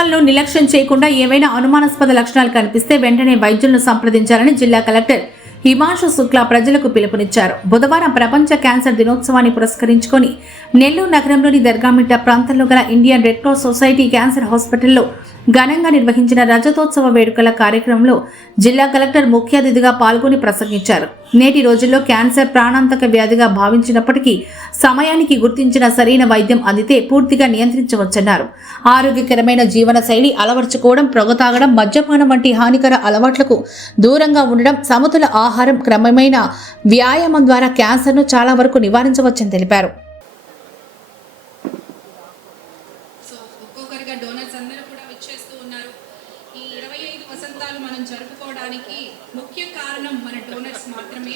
లక్షణాలను నిర్లక్ష్యం చేయకుండా ఏవైనా అనుమానాస్పద లక్షణాలు కనిపిస్తే వెంటనే వైద్యులను సంప్రదించాలని జిల్లా కలెక్టర్ హిమాంశు శుక్లా ప్రజలకు పిలుపునిచ్చారు. బుధవారం ప్రపంచ క్యాన్సర్ దినోత్సవాన్ని పురస్కరించుకొని నెల్లూరు నగరంలోని దర్గామిట్ట ప్రాంతంలో గల Indian Red Cross Society cancer హాస్పిటల్లో ఘనంగా నిర్వహించిన రజతోత్సవ వేడుకల కార్యక్రమంలో జిల్లా కలెక్టర్ ముఖ్య అతిథిగా పాల్గొని ప్రసంగించారు. నేటి రోజుల్లో క్యాన్సర్ ప్రాణాంతక వ్యాధిగా భావించినప్పటికీ సమయానికి గుర్తించిన సరైన వైద్యం అందితే పూర్తిగా నియంత్రించవచ్చన్నారు. ఆరోగ్యకరమైన జీవన శైలి అలవర్చుకోవడం ప్రొగతాగడం మద్యపానం వంటి హానికర అలవాట్లకు దూరంగా ఉండడం సమతుల ఆహారం క్రమమైన వ్యాయామం ద్వారా క్యాన్సర్ను చాలా వరకు నివారించవచ్చని తెలిపారు సో ఒక్కొక్కరిగా డోనర్స్ అందరూ కూడా విచ్చేస్తూ ఉన్నారు ఈ ఇరవై ఉత్సవాలు మనం జరుపుకోవడానికి ముఖ్య కారణం మన డోనర్స్ మాత్రమే.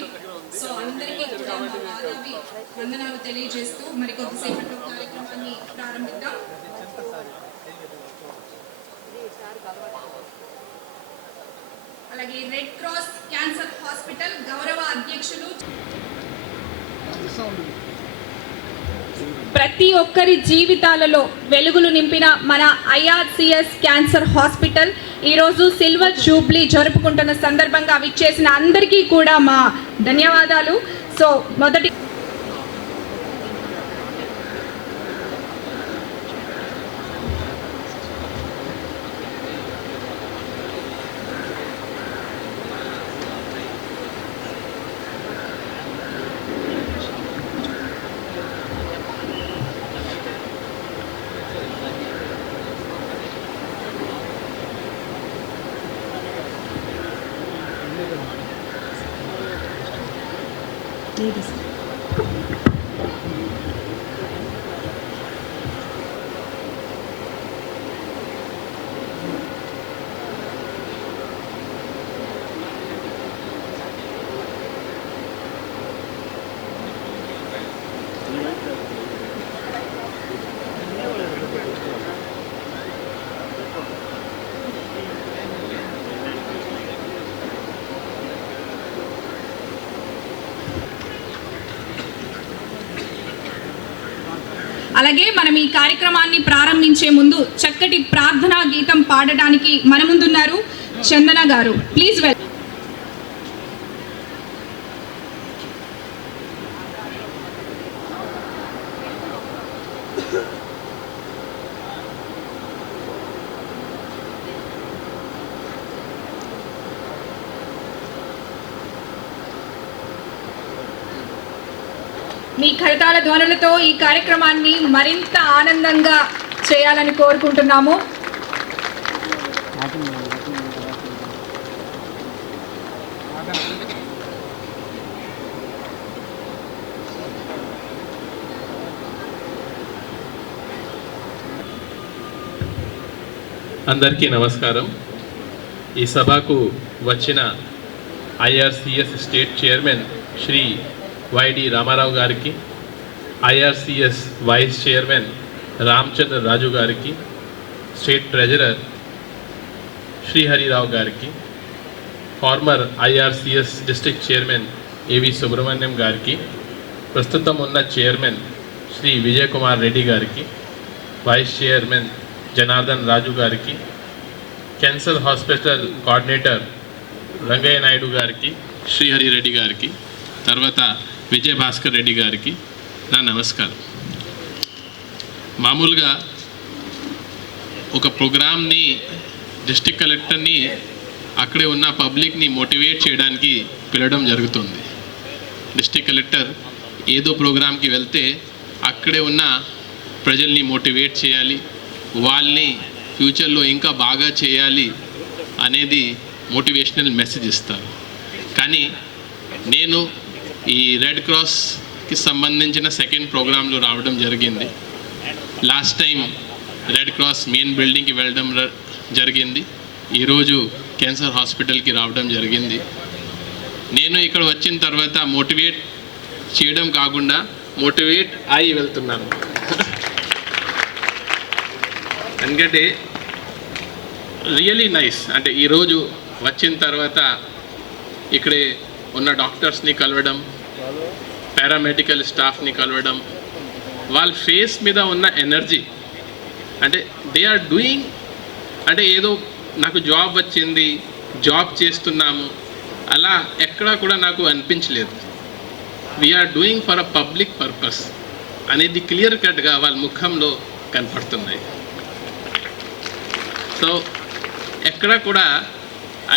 సో అందరికీ కూడా మా మాధవి వందనాలు తెలియజేస్తూ మరి కొద్దిసేపట్లో కార్యక్రమాన్ని ప్రారంభిద్దాం. అలాగే రెడ్ క్రాస్ క్యాన్సర్ హాస్పిటల్ గౌరవ అధ్యక్షులు. ప్రతి ఒక్కరి జీవితాలలో వెలుగులు నింపిన మన ఐఆర్సిఎస్ క్యాన్సర్ హాస్పిటల్ ఈరోజు సిల్వర్ జూబ్లీ జరుపుకుంటున్న సందర్భంగా విచ్చేసిన అందరికీ కూడా మా ధన్యవాదాలు. సో మొదటి দিয়ে দিছি అలాగే మనం ఈ కార్యక్రమాన్ని ప్రారంభించే ముందు చక్కటి ప్రార్థనా గీతం పాడడానికి మన ముందున్నారు చందన గారు. ప్లీజ్ వెల్ మీ కరతాళ ధ్వనులతో ఈ కార్యక్రమాన్ని మరింత ఆనందంగా చేయాలని కోరుకుంటున్నాము. అందరికీ నమస్కారం. ఈ సభకు వచ్చిన IRCS state chairman Shri YD Ramarao గారికి IRCS vice chairman Ramachandra Raju గారికి స్టేట్ ట్రెజరర్ శ్రీహరిరావు గారికి ఫార్మర్ ఐఆర్సిఎస్ డిస్ట్రిక్ట్ చైర్మన్ ఏవి సుబ్రహ్మణ్యం గారికి ప్రస్తుతం ఉన్న చైర్మన్ శ్రీ విజయ్ కుమార్ రెడ్డి గారికి వైస్ చైర్మన్ జనార్దన్ రాజు గారికి cancer hospital coordinator Rangaiah Naidu గారికి శ్రీహరి రెడ్డి గారికి తర్వాత విజయభాస్కర్ రెడ్డి గారికి నా నమస్కారం. మామూలుగా ఒక ప్రోగ్రామ్ని డిస్టిక్ కలెక్టర్ని అక్కడే ఉన్న పబ్లిక్ని మోటివేట్ చేయడానికి పిలవడం జరుగుతుంది. డిస్టిక్ కలెక్టర్ ఏదో ప్రోగ్రామ్కి వెళ్తే అక్కడే ఉన్న ప్రజల్ని మోటివేట్ చేయాలి వాళ్ళని ఫ్యూచర్లో ఇంకా బాగా చేయాలి అనేది మోటివేషనల్ మెసేజ్ ఇస్తారు. కానీ నేను ఈ రెడ్ క్రాస్కి సంబంధించిన సెకండ్ ప్రోగ్రాంలు రావడం జరిగింది. Last time red cross main బిల్డింగ్కి వెళ్ళడం జరిగింది. ఈరోజు క్యాన్సర్ హాస్పిటల్కి రావడం జరిగింది. నేను ఇక్కడ వచ్చిన తర్వాత మోటివేట్ చేయడం కాకుండా మోటివేట్ అయి వెళ్తున్నాను. ఎందుకంటే రియలీ నైస్. అంటే ఈరోజు వచ్చిన తర్వాత ఇక్కడే ఉన్న డాక్టర్స్ని కలవడం పారామెడికల్ స్టాఫ్ని కలవడం వాళ్ళ ఫేస్ మీద ఉన్న ఎనర్జీ అంటే దే ఆర్ డూయింగ్ అంటే ఏదో నాకు జాబ్ వచ్చింది జాబ్ చేస్తున్నాము అలా ఎక్కడా కూడా నాకు అనిపించలేదు. We're doing for a public purpose అనేది క్లియర్ కట్గా వాళ్ళ ముఖంలో కనపడుతున్నాయి. సో ఎక్కడ కూడా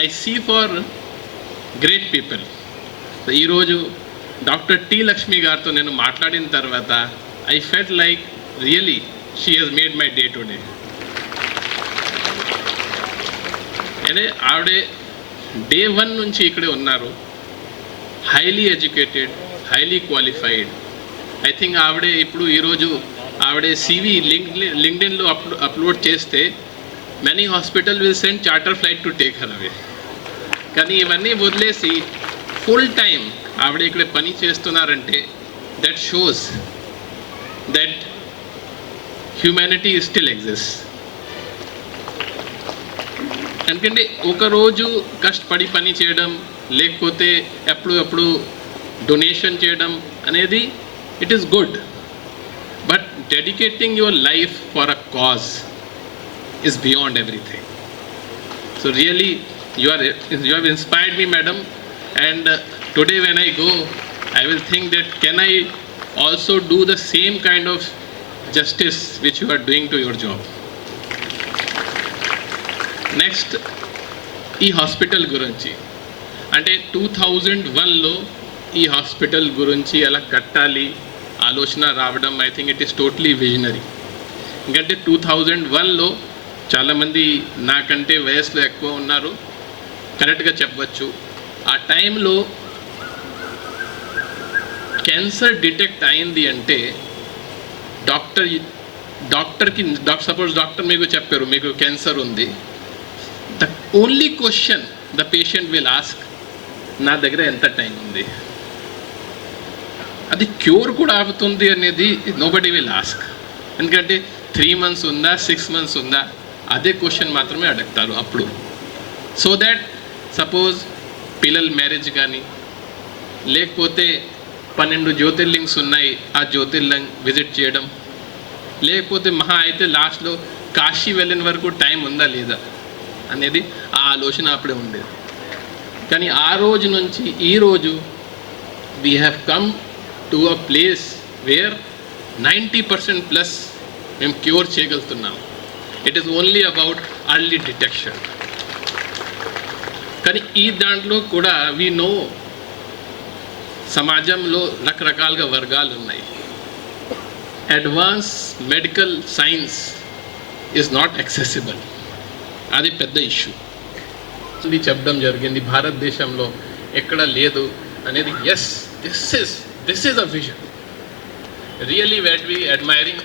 I see for great people ఈరోజు డాక్టర్ టి లక్ష్మి గారితో నేను మాట్లాడిన తర్వాత I felt like really she has made my day today అంటే ఆవిడ డే వన్ నుంచి ఇక్కడే ఉన్నారు. Highly educated highly qualified. I think ఆవిడే ఇప్పుడు ఈరోజు ఆవిడే సివి లింక్ లింక్డ్ఇన్లో అప్ అప్లోడ్ చేస్తే many hospital will send charter flight to take her away కానీ ఇవన్నీ వదిలేసి ఫుల్ టైం ఆవిడ ఇక్కడ పని చేస్తున్నారంటే that shows that humanity still exist ఎందుకంటే ఒకరోజు కష్టపడి పని చేయడం లేకపోతే ఎప్పుడు ఎప్పుడు డొనేషన్ చేయడం అనేది it is good but dedicating your life for a cause is beyond everything so really you are you have inspired me madam and today when I go, I will think that can I also do the same kind of justice which you are doing to your job. Next ఈ hospital గురించి. అంటే two thousand వన్లో ఈ hospital గురించి ఎలా కట్టాలి? ఆలోచన రావడం I think it is totally visionary ఎందుకంటే టూ థౌజండ్ వన్లో చాలామంది నాకంటే వయసులో ఎక్కువ ఉన్నారు. కరెక్ట్గా చెప్పవచ్చు ఆ టైంలో క్యాన్సర్ డిటెక్ట్ అయింది అంటే డాక్టర్ డాక్టర్కి డాక్టర్ సపోజ్ డాక్టర్ మీకు చెప్పారు మీకు క్యాన్సర్ ఉంది. The only question the patient will ask నా దగ్గర ఎంత టైం ఉంది? అది క్యూర్ కూడా అవుతుంది అనేది నోబడి విల్ ఆస్క్. ఎందుకంటే త్రీ మంత్స్ ఉందా సిక్స్ మంత్స్ ఉందా అదే క్వశ్చన్ మాత్రమే అడుగుతారు అప్పుడు. సో దాట్ సపోజ్ పిల్లల మ్యారేజ్ కానీ లేకపోతే పన్నెండు జ్యోతిర్లింగ్స్ ఉన్నాయి ఆ జ్యోతిర్లింగ్ విజిట్ చేయడం. లేకపోతే మహా అయితే లాస్ట్లో కాశీ వెళ్ళిన వరకు టైం ఉందా లేదా అనేది ఆ ఆలోచన అప్పుడే ఉండేది. కానీ ఆ రోజు నుంచి ఈ రోజు we have come to a place where ninety percent plus మేము క్యూర్ చేయగలుగుతున్నాం. It is only about early detection కానీ ఈ దాంట్లో కూడా వీ నో సమాజంలో రకరకాలుగా వర్గాలు ఉన్నాయి. Advance medical science is not accessible అది పెద్ద ఇష్యూ ఇది చెప్పడం జరిగింది. భారతదేశంలో ఎక్కడ లేదు అనేది yes this is this is a vision really what we admiring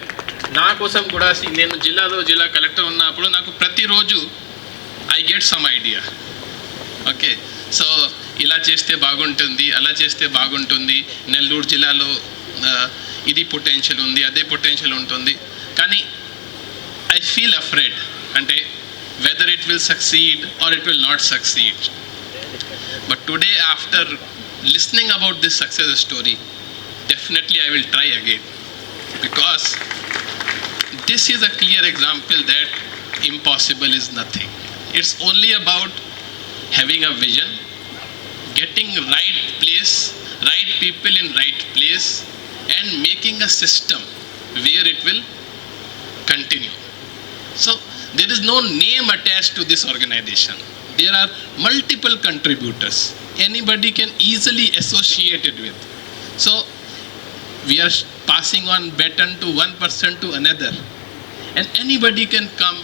నా కోసం కూడా నేను జిల్లాలో జిల్లా కలెక్టర్ ఉన్నప్పుడు నాకు ప్రతిరోజు I get some idea okay so ఇలా చేస్తే బాగుంటుంది అలా చేస్తే బాగుంటుంది. నెల్లూరు జిల్లాలో ఇది పొటెన్షియల్ ఉంది అదే పొటెన్షియల్ ఉంటుంది. కానీ ఐ ఫీల్ అఫ్రేడ్ అంటే whether it will succeed or it will not succeed but today after listening about this success story definitely I will try again. Because this is a clear example that impossible is nothing. It's only about having a vision, getting right place, right people in right place, and making a system where it will continue. So there is no name attached to this organization. There are multiple contributors. Anybody can easily associate it with. So we are passing on baton to one person to another and anybody can come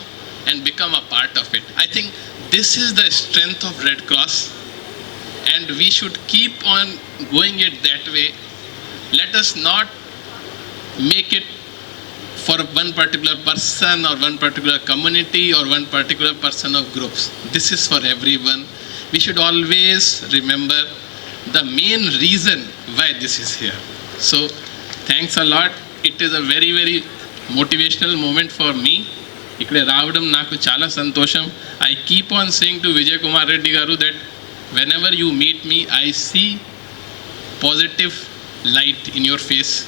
and become a part of it i think this is the strength of red cross and we should keep on going it that way let us not make it for one particular person or one particular community or one particular person of groups this is for everyone we should always remember the main reason why this is here so thanks a lot it is a very very motivational moment for me ఇక్కడ రావడం నాకు చాలా సంతోషం I keep on saying to Vijay Kumar Reddy garu that whenever you meet me, I see positive light in your face.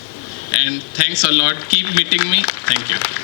And thanks a lot. Keep meeting me. Thank you.